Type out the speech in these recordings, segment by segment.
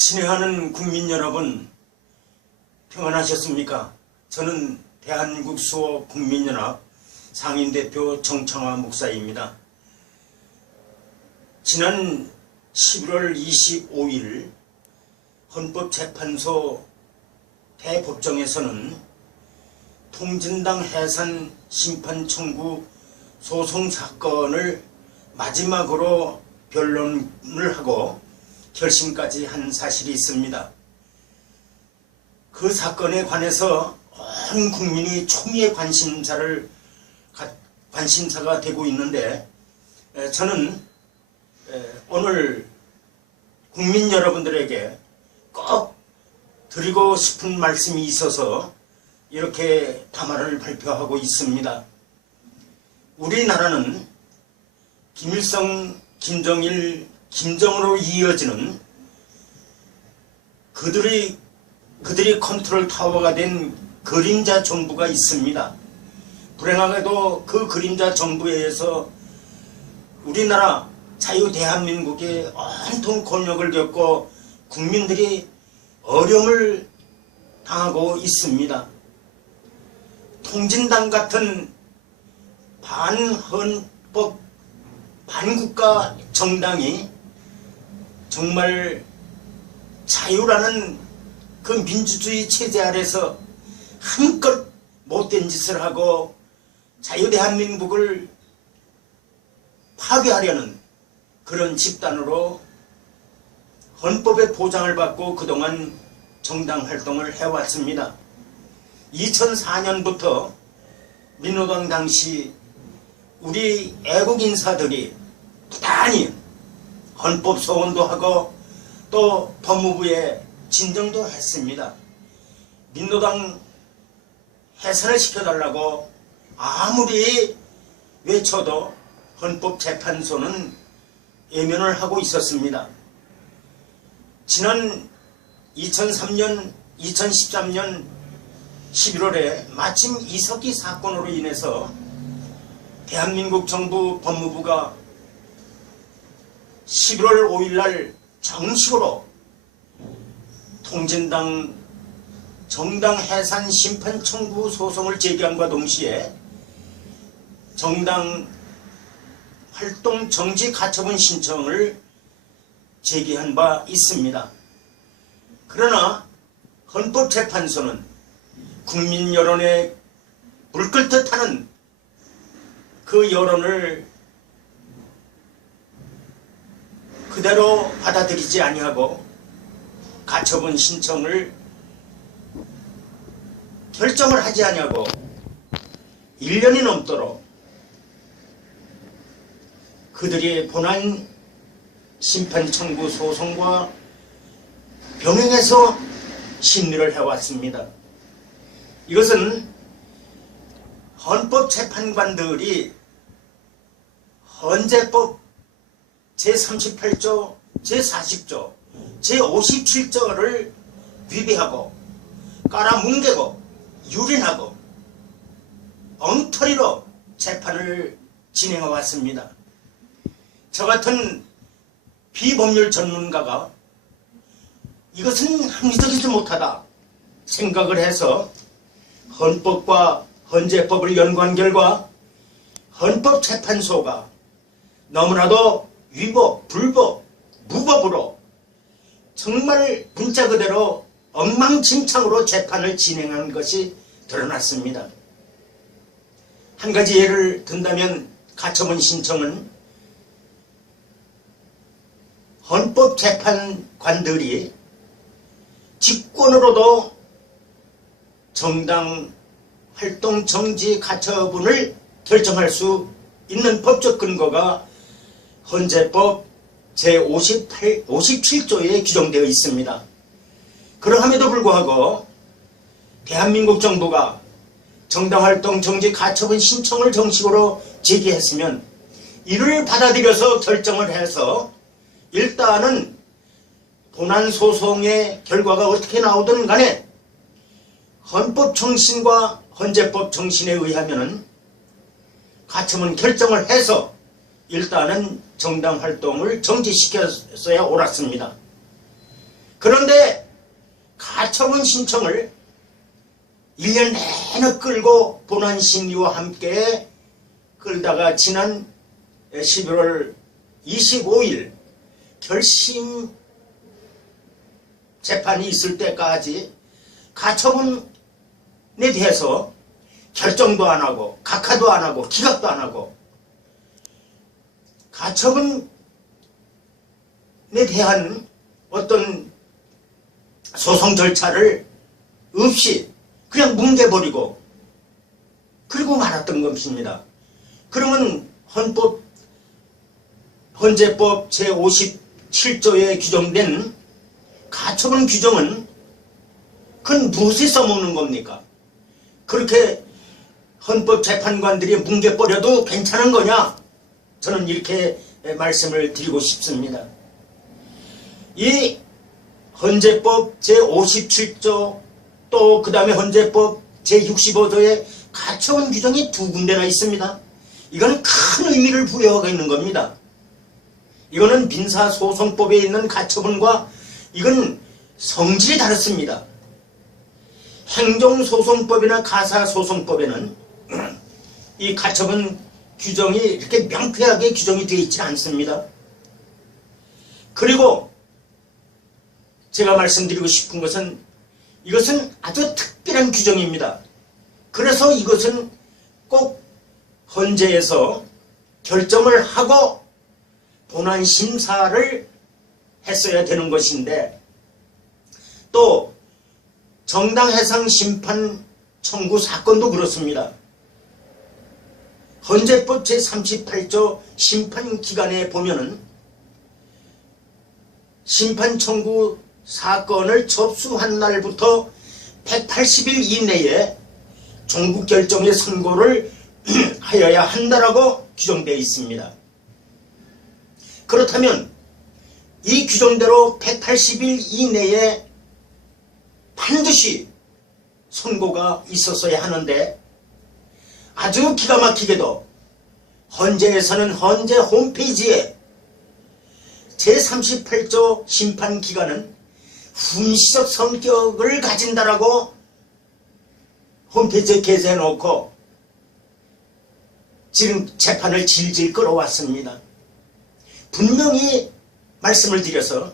친애하는 국민 여러분, 평안하셨습니까? 저는 대한민국 수호 국민연합 상임대표 정청화 목사입니다. 지난 11월 25일 헌법재판소 대법정에서는 통진당 해산 심판 청구 소송 사건을 마지막으로 변론을 하고 결심까지 한 사실이 있습니다. 그 사건에 관해서 온 국민이 초미의 관심사가 되고 있는데, 저는 오늘 국민 여러분들에게 꼭 드리고 싶은 말씀이 있어서 이렇게 담화를 발표하고 있습니다. 우리나라는 김일성, 김정일, 김정은으로 이어지는 그들이 컨트롤 타워가 된 그림자 정부가 있습니다. 불행하게도 그 그림자 정부에 의해서 우리나라 자유 대한민국이 온통 곤욕을 겪고 국민들이 어려움을 당하고 있습니다. 통진당 같은 반헌법, 반국가 정당이 정말 자유라는 그 민주주의 체제 아래서 한껏 못된 짓을 하고 자유 대한민국을 파괴하려는 그런 집단으로 헌법의 보장을 받고 그동안 정당 활동을 해왔습니다. 2004년부터 민노당 당시 우리 애국 인사들이 부단히 헌법 소원도 하고 또 법무부에 진정도 했습니다. 민노당 해산을 시켜달라고 아무리 외쳐도 헌법재판소는 외면을 하고 있었습니다. 지난 2013년 11월에 마침 이석기 사건으로 인해서 대한민국 정부 법무부가 11월 5일날 정식으로 통진당 정당 해산 심판 청구 소송을 제기함과 동시에 정당 활동 정지 가처분 신청을 제기한 바 있습니다. 그러나 헌법재판소는 국민 여론에 물끓듯 하는 그 여론을 그대로 받아들이지 아니하고 가처분 신청을 결정을 하지 아니하고 1년이 넘도록 그들이 본안 심판 청구 소송과 병행해서 심리를 해왔습니다. 이것은 헌법재판관들이 헌재법 제38조, 제40조, 제57조를 위배하고 깔아뭉개고 유린하고 엉터리로 재판을 진행해 왔습니다. 저 같은 비법률 전문가가 이것은 합리적이지 못하다 생각을 해서 헌법과 헌재법을 연구한 결과 헌법재판소가 너무나도 위법, 불법, 무법으로 정말 문자 그대로 엉망진창으로 재판을 진행한 것이 드러났습니다. 한 가지 예를 든다면 가처분 신청은 헌법재판관들이 직권으로도 정당 활동 정지 가처분을 결정할 수 있는 법적 근거가 헌재법 제57조에 규정되어 있습니다. 그러함에도 불구하고 대한민국 정부가 정당활동 정지 가처분 신청을 정식으로 제기했으면 이를 받아들여서 결정을 해서 일단은 본안 소송의 결과가 어떻게 나오든 간에 헌법 정신과 헌재법 정신에 의하면은 가처분 결정을 해서 일단은 정당 활동을 정지시켰어야 옳았습니다. 그런데 가처분 신청을 1년 내내 끌고 본안심리와 함께 끌다가 지난 11월 25일 결심 재판이 있을 때까지 가처분에 대해서 결정도 안 하고 각하도 안 하고 기각도 안 하고 가처분에 대한 어떤 소송 절차를 없이 그냥 뭉개버리고 그리고 말았던 것입니다. 그러면 헌재법 제57조에 규정된 가처분 규정은 그건 무엇에 써먹는 겁니까? 그렇게 헌법재판관들이 뭉개버려도 괜찮은 거냐? 저는 이렇게 말씀을 드리고 싶습니다. 이 헌재법 제57조 또 그 다음에 헌재법 제65조에 가처분 규정이 두 군데나 있습니다. 이건 큰 의미를 부여하고 있는 겁니다. 이거는 민사소송법에 있는 가처분과 이건 성질이 다릅니다. 행정소송법이나 가사소송법에는 이 가처분 규정이 이렇게 명쾌하게 규정이 되어 있지 않습니다. 그리고 제가 말씀드리고 싶은 것은 이것은 아주 특별한 규정입니다. 그래서 이것은 꼭 헌재에서 결정을 하고 본안 심사를 했어야 되는 것인데 또 정당해상 심판 청구 사건도 그렇습니다. 헌재법 제38조 심판기간에 보면은 심판 청구 사건을 접수한 날부터 180일 이내에 종국 결정의 선고를 하여야 한다라고 규정되어 있습니다. 그렇다면 이 규정대로 180일 이내에 반드시 선고가 있었어야 하는데 아주 기가 막히게도 헌재에서는 헌재 홈페이지에 제38조 심판기간은 훈시적 성격을 가진다라고 홈페이지에 게재해놓고 지금 재판을 질질 끌어왔습니다. 분명히 말씀을 드려서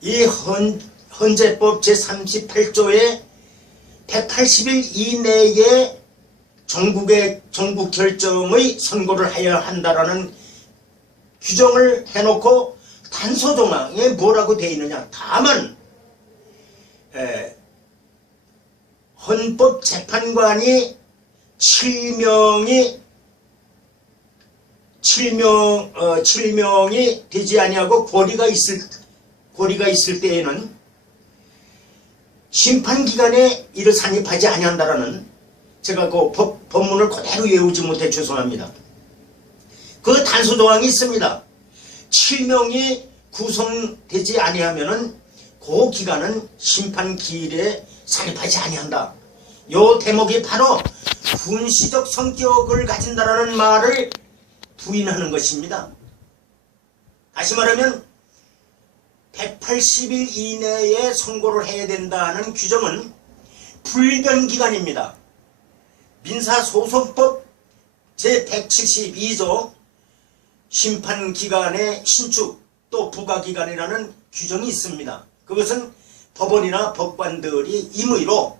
이 헌재법 제38조에 180일 이내에 종국 결정의 선고를 하여야 한다라는 규정을 해놓고 단서조항에 뭐라고 되어 있느냐. 다만 헌법재판관이 7명이 되지 아니하고 고리가 있을 때에는 심판기관에 이를 산입하지 아니한다라는 제가 그 법문을 그대로 외우지 못해 죄송합니다. 그 단서조항이 있습니다. 7명이 구성되지 아니하면은 그 기간은 심판기일에 산입하지 아니한다. 요 대목이 바로 훈시적 성격을 가진다라는 말을 부인하는 것입니다. 다시 말하면 180일 이내에 선고를 해야 된다는 규정은 불변기간입니다. 민사소송법 제172조 심판기간의 신축 또 부과기간이라는 규정이 있습니다. 그것은 법원이나 법관들이 임의로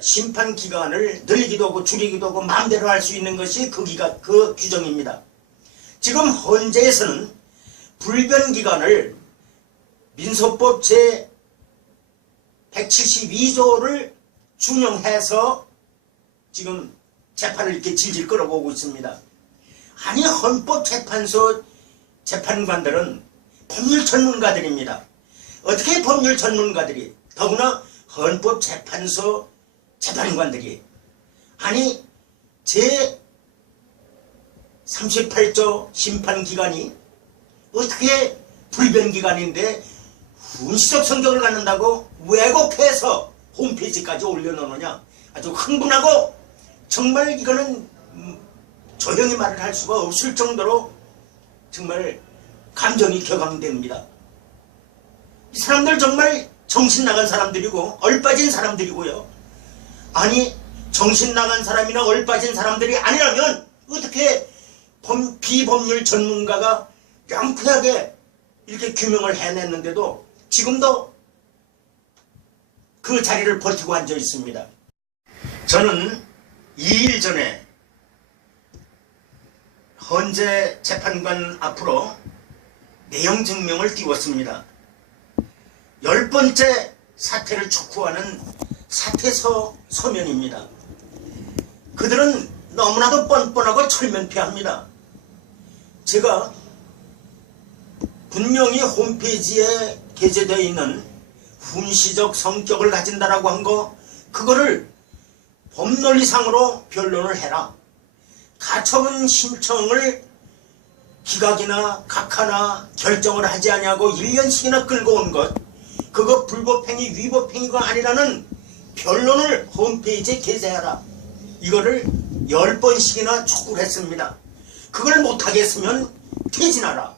심판기간을 늘리기도 하고 줄이기도 하고 마음대로 할 수 있는 것이 그 규정입니다. 지금 헌재에서는 불변기간을 민소법 제172조를 준용해서 지금 재판을 이렇게 질질 끌어보고 있습니다. 아니 헌법재판소 재판관들은 법률 전문가들입니다. 어떻게 법률 전문가들이 더구나 헌법재판소 재판관들이 아니 제38조 심판기간이 어떻게 불변기간인데 훈시적 성격을 갖는다고 왜곡해서 홈페이지까지 올려놓느냐. 아주 흥분하고 정말 이거는 조용히 말을 할 수가 없을 정도로 정말 감정이 격앙됩니다. 이 사람들 정말 정신 나간 사람들이고 얼빠진 사람들이고요. 아니 정신 나간 사람이나 얼빠진 사람들이 아니라면 어떻게 비법률 전문가가 명쾌하게 이렇게 규명을 해냈는데도 지금도 그 자리를 버티고 앉아 있습니다. 저는 2일 전에 헌재 재판관 앞으로 내용 증명을 띄웠습니다. 10번째 사퇴를 촉구하는 사퇴서 서면입니다. 그들은 너무나도 뻔뻔하고 철면피합니다. 제가 분명히 홈페이지에 게재되어 있는 훈시적 성격을 가진다라고 한 거, 그거를 법논리상으로 변론을 해라. 가처분 신청을 기각이나 각하나 결정을 하지 아니하고 1년씩이나 끌고 온 것, 그거 불법행위 위법행위가 아니라는 변론을 홈페이지에 게재하라. 이거를 10번씩이나 촉구를 했습니다. 그걸 못하겠으면 퇴진하라.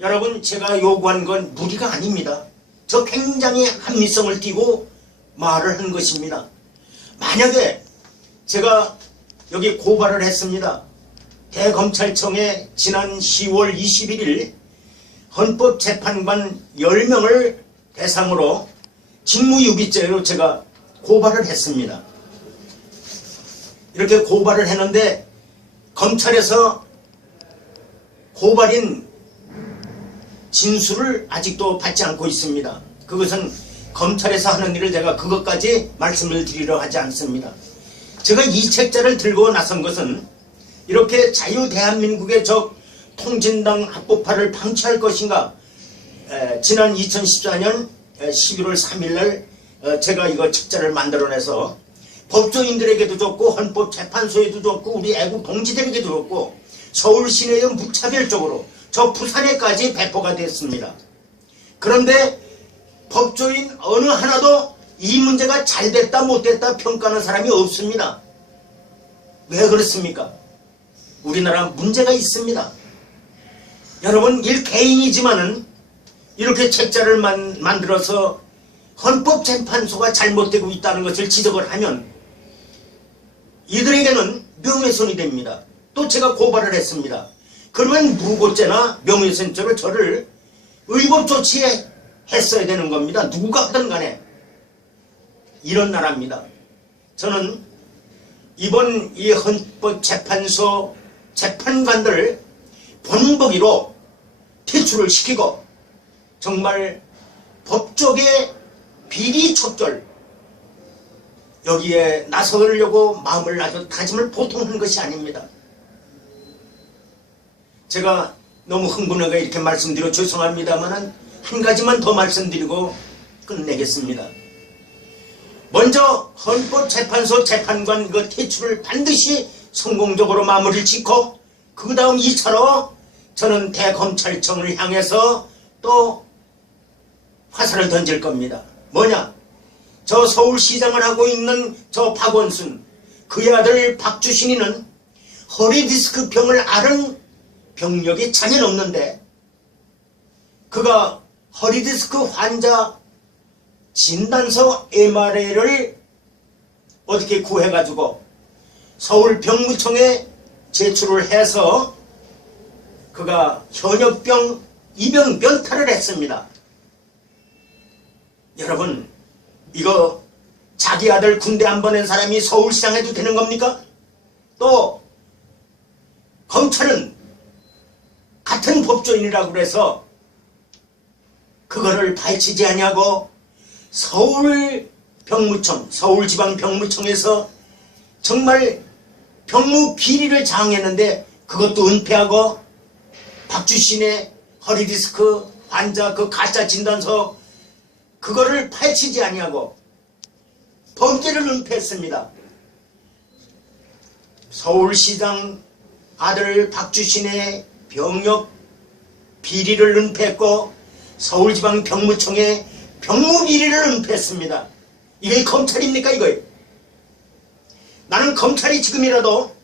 여러분, 제가 요구한 건 무리가 아닙니다. 저 굉장히 합리성을 띠고 말을 한 것입니다. 만약에 제가 여기 고발을 했습니다. 대검찰청에 지난 10월 21일 헌법재판관 10명을 대상으로 직무유기죄로 제가 고발을 했습니다. 이렇게 고발을 했는데 검찰에서 고발인 진술을 아직도 받지 않고 있습니다. 그것은 검찰에서 하는 일을 제가 그것까지 말씀을 드리려 하지 않습니다. 제가 이 책자를 들고 나선 것은 이렇게 자유대한민국의 적 통진당 합법화를 방치할 것인가, 지난 2014년 11월 3일날 제가 이거 책자를 만들어내서 법조인들에게도 좋고 헌법재판소에도 좋고 우리 애국 동지들에게도 좋고 서울 시내에 무차별적으로 저 부산에까지 배포가 됐습니다. 그런데 법조인 어느 하나도 이 문제가 잘 됐다 못됐다 평가하는 사람이 없습니다. 왜 그렇습니까? 우리나라 문제가 있습니다. 여러분, 일개인이지만은 이렇게 책자를 만들어서 헌법재판소가 잘못되고 있다는 것을 지적을 하면 이들에게는 명예훼손이 됩니다. 또 제가 고발을 했습니다. 그러면 무고죄나 명예훼손죄로 저를 의법 조치했어야 되는 겁니다. 누가 하든 간에. 이런 나라입니다. 저는 이번 이 헌법재판소 재판관들 본보기로 퇴출을 시키고 정말 법조계 비리 척결 여기에 나서려고 마음을 아주 다짐을 보통 한 것이 아닙니다. 제가 너무 흥분하게 이렇게 말씀드려 죄송합니다만 한 가지만 더 말씀드리고 끝내겠습니다. 먼저 헌법재판소 재판관 그 퇴출을 반드시 성공적으로 마무리를 짓고 그 다음 2차로 저는 대검찰청을 향해서 또 화살을 던질 겁니다. 뭐냐? 저 서울시장을 하고 있는 저 박원순, 그의 아들 박주신이는 허리디스크 병을 앓은 병력이 전혀 없는데 그가 허리디스크 환자 진단서 MRA를 어떻게 구해가지고 서울 병무청에 제출을 해서 그가 현역병 입영 면탈을 했습니다. 여러분, 이거 자기 아들 군대 안 보낸 사람이 서울시장 해도 되는 겁니까? 또 검찰은 같은 법조인이라고 그래서 그거를 밝히지 아니하고 서울 병무청, 서울지방병무청에서 정말 병무 비리를 자행했는데 그것도 은폐하고 박주신의 허리디스크 환자 그 가짜 진단서 그거를 파헤치지 아니하고 범죄를 은폐했습니다. 서울시장 아들 박주신의 병역 비리를 은폐했고 서울지방병무청의 병무 비리를 은폐했습니다. 이게 검찰입니까 이거? 나는 검찰이 지금이라도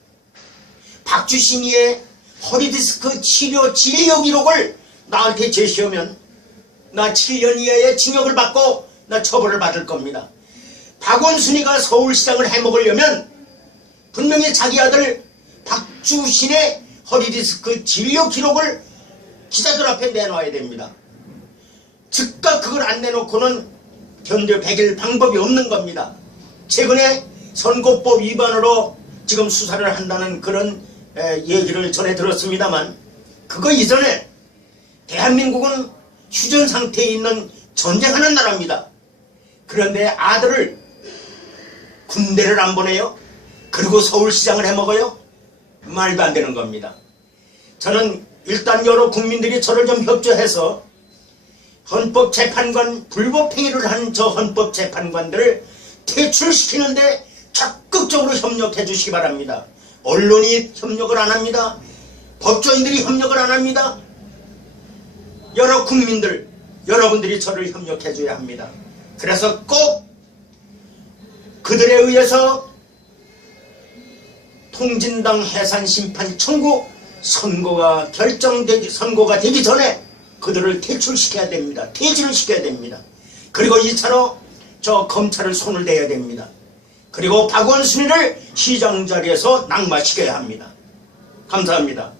박주신이의 허리디스크 치료 진료 기록을 나한테 제시하면 나 7년 이하의 징역을 받고 나 처벌을 받을 겁니다. 박원순이가 서울시장을 해먹으려면 분명히 자기 아들 박주신의 허리디스크 진료 기록을 기자들 앞에 내놔야 됩니다. 즉각 그걸 안 내놓고는 견뎌배길 방법이 없는 겁니다. 최근에 선거법 위반으로 지금 수사를 한다는 그런 얘기를 전해 들었습니다만, 그거 이전에 대한민국은 휴전 상태에 있는 전쟁하는 나라입니다. 그런데 아들을 군대를 안 보내요? 그리고 서울시장을 해먹어요? 말도 안 되는 겁니다. 저는 일단 여러 국민들이 저를 좀 협조해서 헌법재판관, 불법행위를 한 저 헌법재판관들을 퇴출시키는데 적극적으로 협력해 주시기 바랍니다. 언론이 협력을 안 합니다. 법조인들이 협력을 안 합니다. 여러 국민들, 여러분들이 저를 협력해 줘야 합니다. 그래서 꼭 그들에 의해서 통진당 해산심판 청구 선고가 되기 전에 그들을 퇴출시켜야 됩니다. 퇴진을 시켜야 됩니다. 그리고 2차로 저 검찰을 손을 대야 됩니다. 그리고 박원순이를 시장 자리에서 낙마시켜야 합니다. 감사합니다.